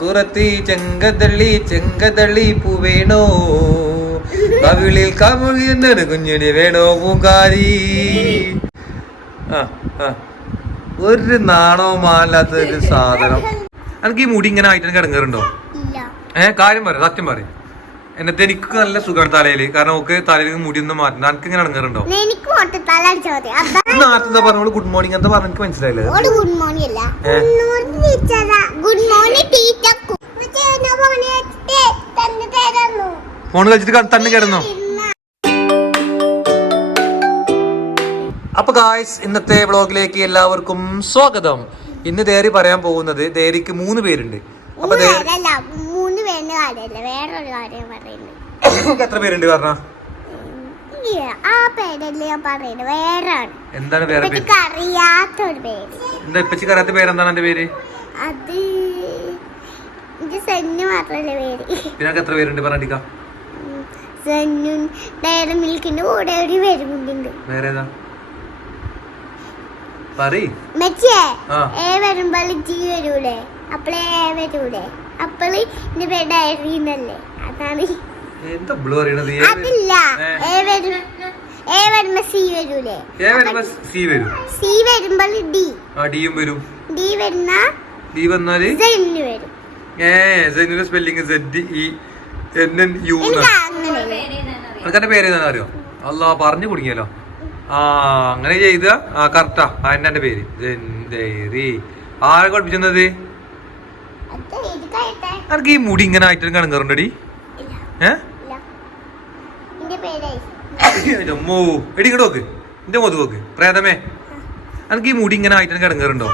കുറത്തി ചെങ്കതള്ളി ചെങ്കതള്ളി പൂവേണോ കവിളിൽ കമുകിന്നൊരു കുഞ്ഞിടി വേണോ പൂങ്കാരി? ആ ആ. ഒരു നാണോ ഒരു സാധനം. എനിക്ക് ഈ മുടി ഇങ്ങനെ ആയിട്ട് കിടങ്ങാറുണ്ടോ? ഏഹ് കാര്യം പറ സത്യം പറ എന്നത്തെ എനിക്ക് നല്ല സുഖമാണ് തലയിൽ കാരണം ഓക്കെ തലയിൽ മുടി ഒന്നും മാറ്റണം എനിക്ക് ഇങ്ങനെ ഇറങ്ങാറുണ്ടോ നാട്ടിൽ പറഞ്ഞോളൂ ഗുഡ് മോർണിംഗ് എന്താ പറഞ്ഞു എനിക്ക് മനസ്സിലായില്ല. ഗുഡ് മോർണിംഗ് അല്ല? ഗുഡ് മോർണിംഗ് ടീച്ചർ ഫോൺ കളിച്ചിട്ട് തന്നെ കിടന്നോ അപ്പൊ ഗായ്സ് ഇന്നത്തെ വ്ളോഗിലേക്ക് എല്ലാവർക്കും സ്വാഗതം. ഇന്ന് ദേരി പറയാൻ പോകുന്നത് ദേരിക്ക് മൂന്ന് പേരുണ്ട്. മൂന്ന് പേരുടെ കാര്യമല്ല വേറൊരു കാര്യം പറയുന്നത് എത്ര പേരുണ്ട് പറഞ്ഞ? ആ പേരല്ല ഞാൻ പറയുന്നത് വേറാണ് എന്താണ് വേറെ പേര്? എനിക്ക് അറിയാത്തൊരു പേര്. എന്താ ഇപ്പച്ചിക്ക് അറിയാത്ത പേരെന്താണ് എന്റെ പേര്? അത് സെന്നു മാത്രല്ല പേര്. പിന്നെ എത്ര പേരുണ്ട് പറഞ്ഞിക്ക സെന്നു ഡയറി മിൽക്കിന്റെ കൂടെ ഒരു വരുന്നുണ്ട് വേറെ ഏതാ? പറയ്. മെച്ചേ. ഏ വരുമ്പോൾ ജീ വരൂലേ? അപ്പളേ ഏ വരൂലേ? അപ്പൾ എന്റെ പേര് ഡയറി എന്നല്ലേ അതാണ്. എന്താ ബ്ലൂ അറിയണത്? അതില്ല. ഏ. വരും ഏ വരുമ്പോ സി വരൂലേ? വരുമ്പോ സി വരും. സി വരുമ്പോ ഡി. ആ ഡിയും വരും. ഡി വരുന്ന ഡി വന്നാൽ? സെന്ന് വരും. ഏ സെന്നിന്റെ spelling Z E N N U നിനക്കെന്റെ പേര് ഏതാണ് അറിയോ? അല്ലാ പറഞ്ഞു കുടുങ്ങിയല്ലോ. ആ അങ്ങനെ ചെയ്ത? ആ കറക്റ്റാ ആ. എന്നെ പേര്? ജെന്തേരി ആരെ കഴിയട്ടെ എനിക്ക് ഈ മുടി ഇങ്ങനെ ആയിട്ട് കണങ്ങറുണ്ടടി ഏ? അമ്മോ എടി ഇങ്ങോട്ട് നോക്ക്. എന്റെ മുഖത്ത് നോക്ക്. പ്രേതമേ. എനിക്ക് ഈ മുടി ഇങ്ങനെ ആയിട്ട് കിടങ്ങാറുണ്ടോ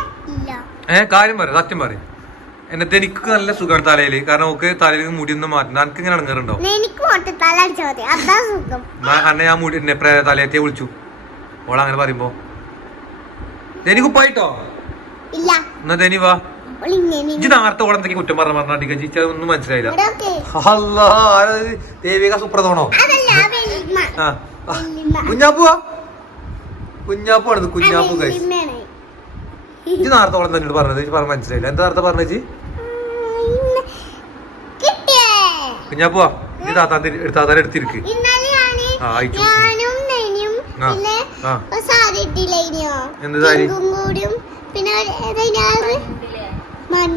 ഏ കാര്യം പറ സത്യം പറ എന്നത്തെ എനിക്ക് നല്ല സുഖമാണ് തലയിൽ. കാരണം ഓക്ക് തലയിൽ മുടി ഒന്നും മാറ്റണം എനിക്ക് ഇങ്ങനെ ഇടങ്ങാറുണ്ടോ അന്നെ ഞാൻ മുടി എന്നെ തലയത്തെ വിളിച്ചു. ഓളങ്ങനെ പറയുമ്പോ. എനിക്ക് പോയിട്ടോ ഇല്ല. എന്നാ ധനി വാ. ഇജ്ജ് നേരത്തെ ഓളെ എന്തൊക്കെ കുറ്റം പറഞ്ഞ പറഞ്ഞാൽ ജിച്ച ഒന്നും മനസ്സിലായില്ല. അല്ലാ ദേവിക സുപ്രതോണോ ആ കുഞ്ഞാപ്പുവാ കുഞ്ഞാപ്പുവാണത് കുഞ്ഞാപ്പു വെല്ലിമ്മയാണ്. ഇജ്ജ് നേരത്തെ ഓളെ തന്നോട് പറഞ്ഞത്? പറഞ്ഞ മനസ്സിലായില്ല. എന്താ നേരത്തെ പറഞ്ഞേച്ചി കുഞ്ഞാപ്പുവാ ഇത് താത്താൻ താത്താരെ എടുത്തിരിക്ക് ആ, അയച്ചു. എന്ത് സാരി? പിന്നെ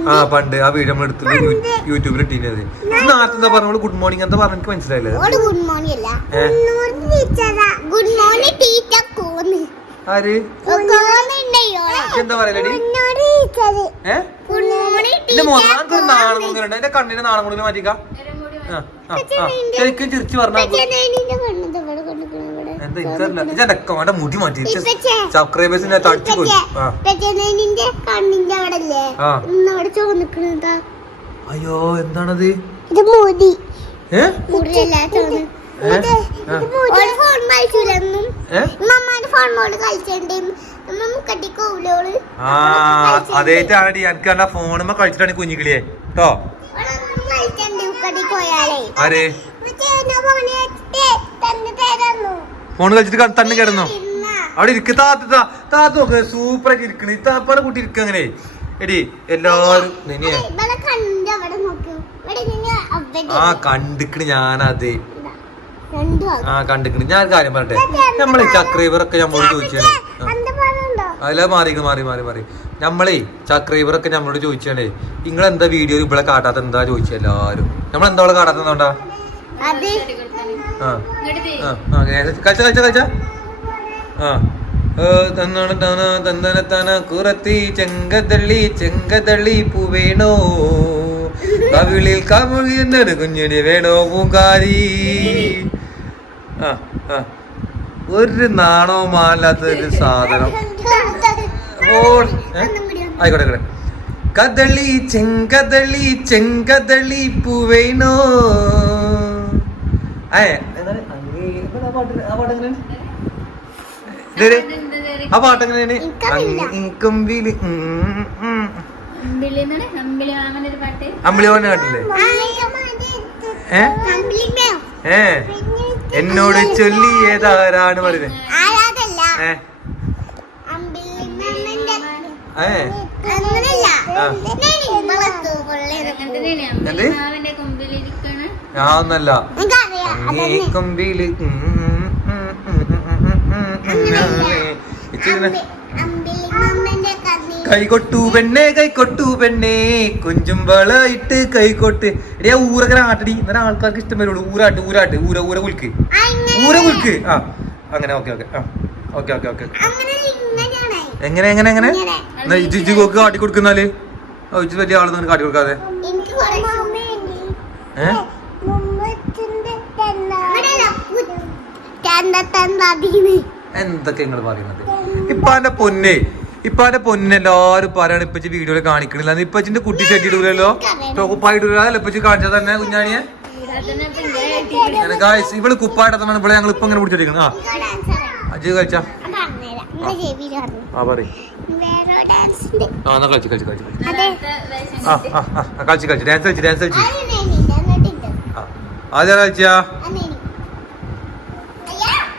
ആ പണ്ട് ആ വീഡിയോ നമ്മൾ എടുത്തത് യൂട്യൂബിൽ ഇട്ടീനത് നാട്ടിൽ എന്താ പറഞ്ഞോളൂ ഗുഡ് മോർണിംഗ് എന്താ പറഞ്ഞ എനിക്ക് മനസ്സിലായില്ല. ഗുഡ് മോർണിംഗ് അല്ല? ഗുഡ് മോർണിംഗ് ടീച്ചർ കോന്ന്. ആര്? എന്താ പറയലടി മുഖം എനിക്കൊരു നാണം കൊണ്ടുവരണ്ട എന്റെ കണ്ണിന് നാണം കൊണ്ടുവരുന്ന മാറ്റിക്ക ശരിക്കും ചിരിച്ചു പറഞ്ഞാ മുടി മാറ്റി സബ്സ്ക്രൈബേഴ്സിനെ തടിച്ചു അയ്യോ എന്താണത്? അതേറ്റാണ് എനിക്ക് ഫോണുമ്മ കളിച്ചിട്ടാണ് കുഞ്ഞിക്കിളിയെ. കേട്ടോ ആര്? ഫോൺ കളിച്ചിട്ട് തന്നെ കിടന്നോ? അവിടെ ഇരിക്ക. താത്ത താത്ത നോക്ക്. സൂപ്പർ ആയിട്ട് ഇരിക്കണ. ഇത്താപ്പാടെ കൂട്ടി ഇരിക്ക അങ്ങനെ. എടി എല്ലാരും ആ കണ്ടിക്കണ് ഞാനത്. ആ കണ്ടിക്കണ്. ഞാൻ കാര്യം പറയട്ടെ. നമ്മളെ ചക്രീവറൊക്കെ നമ്മളോട് ചോദിച്ചാണ്. അതിലാ മാറി മാറി മാറി മാറി. നമ്മളേ സബ്സ്ക്രൈബറൊക്കെ നമ്മളോട് ചോദിച്ചാണേ നിങ്ങൾ എന്താ വീഡിയോ ഇവിടെ കാട്ടാത്ത എന്താ ചോദിച്ചു എല്ലാരും നമ്മൾ എന്താ ഇവിടെ കാട്ടാത്തതുകൊണ്ടാ അത് ആ ആ ആ കളിച്ച കളിച്ച കളിച്ച. ആ. ഏ, തന്നാണ് താന താന കുറത്തി ചെങ്കതള്ളി ചെങ്കതള്ളി പൂവേണോ കവിളിൽ കമുകിന്നൊരു കുഞ്ഞിന് വേണോ പൂങ്കാരി? ആ ആ. ഒരു നാണോ മാലാത്ത ഒരു സാധനം ആയിക്കോട്ടെ ആയിക്കോട്ടെ. കദളി ചെങ്കദളി ചെങ്കദളി പൂവേനോ. ആ പാട്ട് എങ്ങനെയാണ്? അമ്പിളി അമ്പിളി പറഞ്ഞ കാട്ടില്ലേ ഏ എന്നോട് ചൊല്ലി ഏതാരാണ് പറയുന്നത് ഏ ഏ ഞാന്നല്ല കൊമ്പിൽ കൈകൊട്ടു പെണ്ണേ കൈകൊട്ടു പെണ്ണേ. വളയിട്ട് കൈകൊട്ട്. എടിയാ ഊരൊക്കെ ആട്ടടി. എന്നാലും ആൾക്കാർക്ക് ഇഷ്ടം വരുള്ളൂ. ഊരാട്ട് ഊരാട്ട് ഊര ഊര കുൽക്ക് ഊര കുൽക്ക് ആ. അങ്ങനെ ഓക്കെ ഓക്കെ. ആ. Okay okay okay. അങ്ങനെ ഇങ്ങനെയാണ്. എങ്ങനെ എങ്ങനെ എങ്ങനെ? ജിജി കോക്ക് കാട്ടി കൊടുക്കുന്നാൽ? ഇജ്ജ് വലിയ ആളൊന്നും കാട്ടി കൊടുക്കാതെ. എന്തൊക്കെ നിങ്ങൾ പറയുന്നത്? ഇപ്പാന്റെ പൊന്നെ. ഇപ്പാന്റെ പൊന്നെല്ലാരും പറയാണ് ഇപ്പച്ചി വീഡിയോയിൽ കാണിക്കണില്ല. ഇപ്പച്ചിന്റെ കുട്ടി ചെട്ടി ഇടൂലല്ലോ ടോപ്പായി ഇപ്പൊ ഇപ്പച്ചി തന്നെ കുഞ്ഞാണിയെ? ഗായ്സ് ഇവൾ കുപ്പായിട്ടാണ് ഇവിടെ ഞങ്ങൾ ഇപ്പൊ ഇങ്ങനെ പിടിച്ചിരിക്കുന്നത് ആ. അജു കഴിച്ച. ആ ആ ആ ഡാൻസ് ഡാൻസ്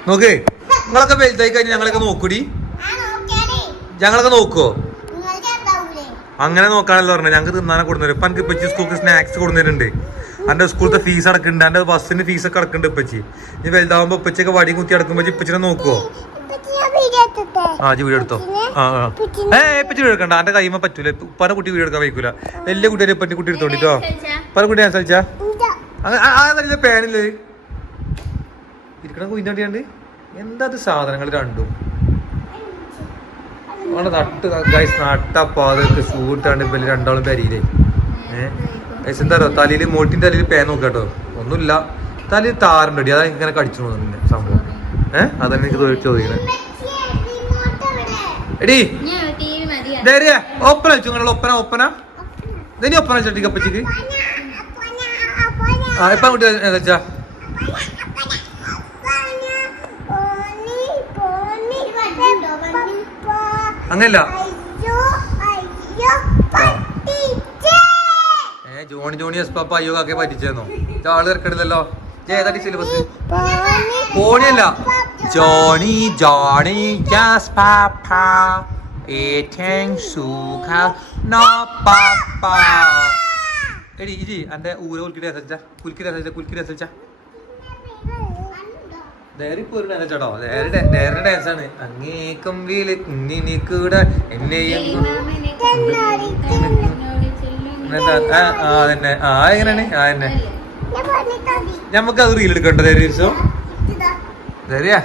നോക്കേ. നിങ്ങളൊക്കെ വലുതായി കഴിഞ്ഞ് ഞങ്ങളൊക്കെ നോക്കൂടി. ഞങ്ങളൊക്കെ നോക്കുവോ? അങ്ങനെ നോക്കാണല്ലോ പറഞ്ഞത് ഞങ്ങൾക്ക് തിന്നാനെ കൊടുന്നേരും. ഇപ്പൊ എനിക്ക് ഇപ്പച്ചി സ്കൂൾക്ക് സ്നാക്സ് കൊടുന്നിട്ടുണ്ട് എന്റെ സ്കൂളത്തെ ഫീസ് അടക്കുന്നുണ്ട് എന്റെ ബസ്സിന് ഫീസ് ഒക്കെ അടക്കുന്നുണ്ട് ഇപ്പച്ചി. ഇനി വലുതാവുമ്പോ ഇപ്പച്ചൊക്കെ വടി കുത്തി അടക്കുമ്പോ ഇപ്പച്ചിനെ നോക്കുവോ? ആ ജി വീഡിയോ എടുത്തോ? ആ ആ. ഏ ഇപ്പച്ചി വീഡിയോ എടുക്കണ്ട. എന്റെ കൈമ പറ്റൂല. ഉപ്പാനെ കുട്ടി വീഡിയോ എടുക്കാൻ വയ്ക്കൂല വലിയ കുട്ടിയെ പറ്റി കുട്ടി എടുത്തോണ്ടിട്ടോ പറ ഉപ്പാനെ കുട്ടി ഇതാ അതല്ല പേനില്ലേ ഇരിക്കണ കുഞ്ഞാണ്ട് എന്താ സാധനങ്ങൾ രണ്ടും? അവിടെ നട്ട് ഗൈസ് നട്ടപ്പാതൊക്കെ ഷൂട്ടാണ്ട് ഇപ്പൊ രണ്ടാളും പെരിയിലേ. ഏഹ് ഗൈസ് എന്താ പറയുക തലയിൽ മോട്ടിന്റെ തലയിൽ പേ നോക്കാട്ടോ ഒന്നുമില്ല. തലയിൽ താറുണ്ടടി. അതാ ഇങ്ങനെ കടിച്ചു പോകുന്നു സംഭവം. ഏഹ് അതന്നെ എനിക്ക് ചോദി- ചോദിക്കണേ. എടി. ധൈര്യ ഒപ്പന വെച്ചു നിങ്ങളുടെ ഒപ്പന ഒപ്പന? ഇനി ഒപ്പന വെച്ചിട്ട് കപ്പച്ചിക്ക് ആ ഇപ്പൊ അങ്ങോട്ട് വെച്ചാ? അങ്ങനല്ല. ഏ ജോണി ജോണി എസ് പാപ്പ അയ്യോ കാക്കെ പറ്റിച്ചേന്നോ? ആൾ തിരക്കടില്ലല്ലോ ഏതാ സിലബസ് പോണിയല്ല ജോണി ജോണി ജാസ് പാപ്പ. ഏറ്റവും സുഖ. No papa. എടി ഇജി എന്റെ ഊരെ കുൽക്കിട്ട് രസിച്ച കുൽക്കിട്ട് രസിച്ച കുൽക്കിട്ട് രസിച്ച അങ്ങേക്കും വീൽ കുഞ്ഞിനെ കൂടെ എന്നെയും ആ ആ എങ്ങനെയാണ്? ആ തന്നെ നമുക്ക് അത് റീൽ ദിവസം. ധൈര്യാ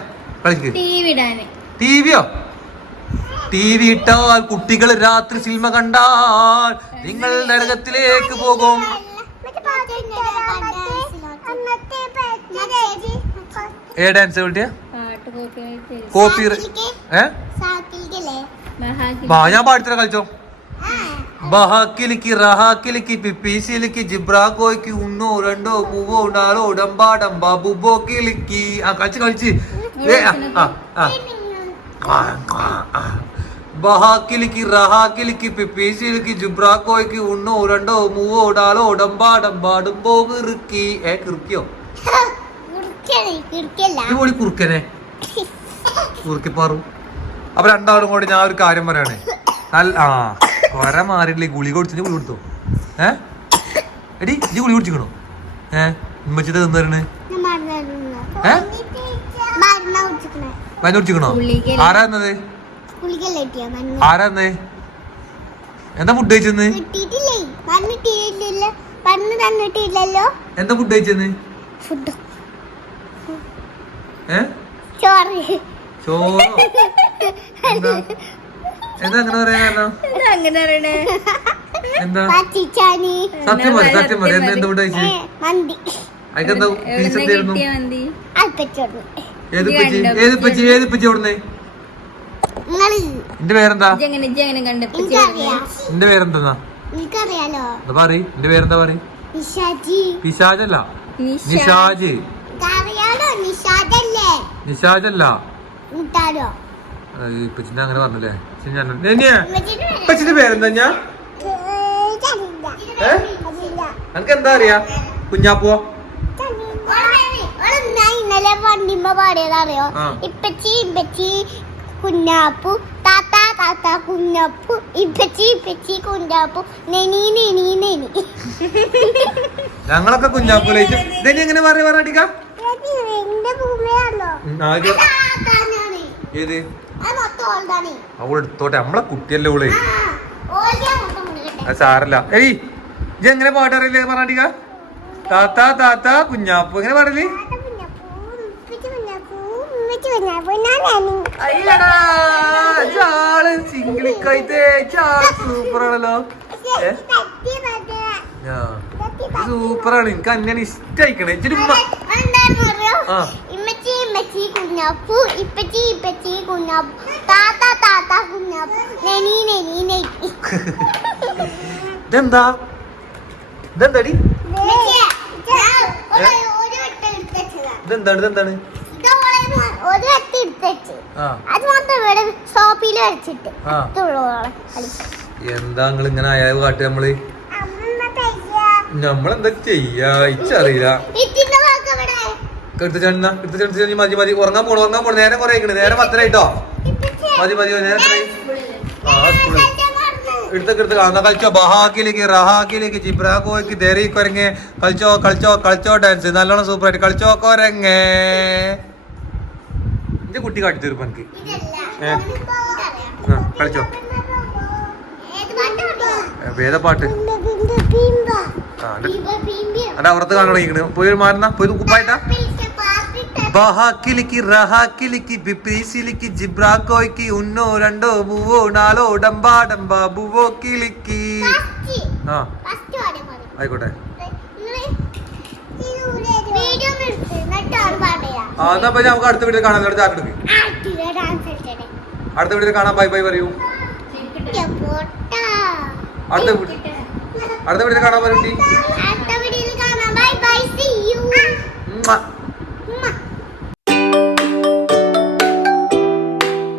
ടി വി ഇട്ടാൽ കുട്ടികൾ രാത്രി സിനിമ കണ്ടാൽ നിങ്ങൾ നരകത്തിലേക്ക് പോകും. ഏ ഡാൻസ് പാട്ട് കോപ്പി ഏ? ബാ ഞാൻ പാടിത്തരാം കളിച്ചോ. ബഹാക്കിലിക്ക് റഹാക്കിലിക്ക് പിപ്പീസിലിക്ക് ജിബ്രാക്കോയ്ക്ക് ഉണ്ണോ രണ്ടോ മൂവോ നാലോ ഡമ്പാ ഡമ്പാ ബുബോക്കിലിക്ക്. ആ കളിച്ച് കളിച്ച്. ബഹാക്കിലിക്ക് റഹാക്കിലിക്ക് പിപ്പീസിലിക്ക് ജിബ്രാക്കോയ്ക്ക് ഉണ്ണോ രണ്ടോ മൂവോ നാലോ ഡമ്പാ ഡമ്പാ ഡുംബോ കിറുക്കി ഏ കിറുക്കിയോ? കിടക്കല്ല ഇത് പോളി കുറുക്കനെ. കുറുക്കിപ്പാറു. അപ്പൊ രണ്ടാളും കൂടി ഞാൻ ഒരു കാര്യം പറയണേ. നല്ല ആ കൊര മാറിയില്ലേ ഗുളി കുടിച്ചിട്ട് ഗുളി കൊടുത്തോ ഏ? എടി ഇജ്ജ് ഗുളി കുടിച്ചിക്കണോ? ഏ? ഉമ്മച്ചിട്ട് തിന്നറിന് മറന്നു ഏ? മരുന്ന കുടിച്ചിക്കണേ. ആരാ തന്നത്? ആരാ തന്നേ? എന്താ ഫുഡ് കഴിച്ചെന്ന്? എന്താ ഫുഡ് കഴിച്ചെന്ന്? ഫുഡ് ചോറോ. എന്താ? അങ്ങനെ അങ്ങനെ എന്താ? സത്യം മതി സത്യം മതി ഏത് ഏത് ഏത് പേരെന്താ? എന്റെ പേരെന്താ പറ പേരെന്താ പിശാജല്ല നിഷാജ്. നിഷാജല്ല ഇപ്പച്ചിന്റെ അങ്ങനെ പറഞ്ഞല്ലേ? ഇപ്പച്ചിന്റെ പേരെന്താ ഞാൻ? ഏ? നിനക്ക് എന്താ അറിയാ? കുഞ്ഞാപ്പോ ഇന്നലെ വണ്ടിമ്മ പാടിയതറിയോ ആ. ഇപ്പച്ചി ഇപ്പച്ചി കുഞ്ഞാപ്പു താത്ത താത്ത കുഞ്ഞാപ്പു ഇപ്പച്ചി ഇപ്പച്ചി കുഞ്ഞാപ്പു നെനി നെനി നെനി. ഞങ്ങളൊക്കെ കുഞ്ഞാപ്പൂലേക്ക്. ഇതെന്നെ എങ്ങനെ പറയാ പറഞ്ഞിക്ക ഏത്? അവളെടുത്തോട്ടെ നമ്മളെ കുട്ടിയല്ലേ. അത് സാരല്ല. ഏയ് ഇജ് എങ്ങനെ പാട്ടറിയില്ലേ പറഞ്ഞിക്ക താത്ത താത്ത കുഞ്ഞാപ്പു. എങ്ങനെ ചാൾ സിംഗിളിക്കായിട്ടേ ചാൾ സൂപ്പറാണല്ലോ. സൂപ്പറാണ് എനിക്ക് അന്നെ ഇഷ്ടായിക്കണേ. ഇച്ചിരി ആ. ഇമ്മച്ചി ഇമ്മച്ചി കുഞ്ഞാപ്പു ഇപ്പച്ചി ഇപ്പച്ചി കുഞ്ഞാപ്പു താത്ത താത്ത കുഞ്ഞാപ്പു നെനി നെനി നെനി. ഇതെന്താ? ഇതെന്താടി. ഇതെന്താണ് ഇതെന്താണ്? ഒരു വട്ടം അത് മാത്രം ഇവിടെ ഷോപ്പിൽ വെച്ചിട്ട് എന്താ നിങ്ങൾ ഇങ്ങനെ അയാവ് കാട്ടി നമ്മൾ. നമ്മളെന്താ ചെയ്യാ? ഇച്ചറിയില്ല. ചെടുത്ത് ചെണ്ണി മതി മതി ഉറങ്ങാൻ പോണു ഉറങ്ങാൻ പോണു നേരം കുറെ ആയിക്കണ് നേരം പത്തരായിട്ടോ ഇപ്പച്ചിയെ, മതി മതി നേരം? ആ സ്കൂളിൽ. എടുത്തൊക്കെ എടുത്ത് കാണാം കളിച്ചോ ബഹാക്കിലേക്ക് റഹാക്കിലേക്ക് ജിബ്രാക്കോയ്ക്ക് ദേറി കൊരങ്ങ് കളിച്ചോ കളിച്ചോ കളിച്ചോ ഡാൻസ് നല്ലോണം സൂപ്പർ ആയിട്ട് കളിച്ചോ കൊരങ്ങേ എന്റെ കുട്ടി കാട്ടി തീർപ്പ് എനിക്ക് ഇതല്ല. ഏ? അവനിപ്പോ അറിയാം. ആ, കളിച്ചോ? വേദപ്പാട്ട്. ആ. അല്ല അപ്പുറത്ത് കാണണം പോയി മാറുന്ന പോയി കുപ്പായിട്ടാ ബഹാക്കിലിക്ക് റഹാക്കിലിക്ക് ബിപ്രീസിലിക്ക് ജിബ്രാക്കോയ്ക്ക് ഉന്നോ രണ്ടോ മൂവോ നാലോ ഡമ്പാ ഡമ്പാ ബുവോ കിളിക്ക് ആ. ആയിക്കോട്ടെ. ആ എന്നാ അപ്പൊ നമുക്ക് അടുത്ത വീഡിയോ കാണാം അടുത്ത കളിക്കട്ടെ. അടുത്ത വീഡിയോ കാണാൻ ബൈ ബൈ പറയൂ. അടുത്ത അടുത്ത വീഡിയോ കാണാൻ അടുത്ത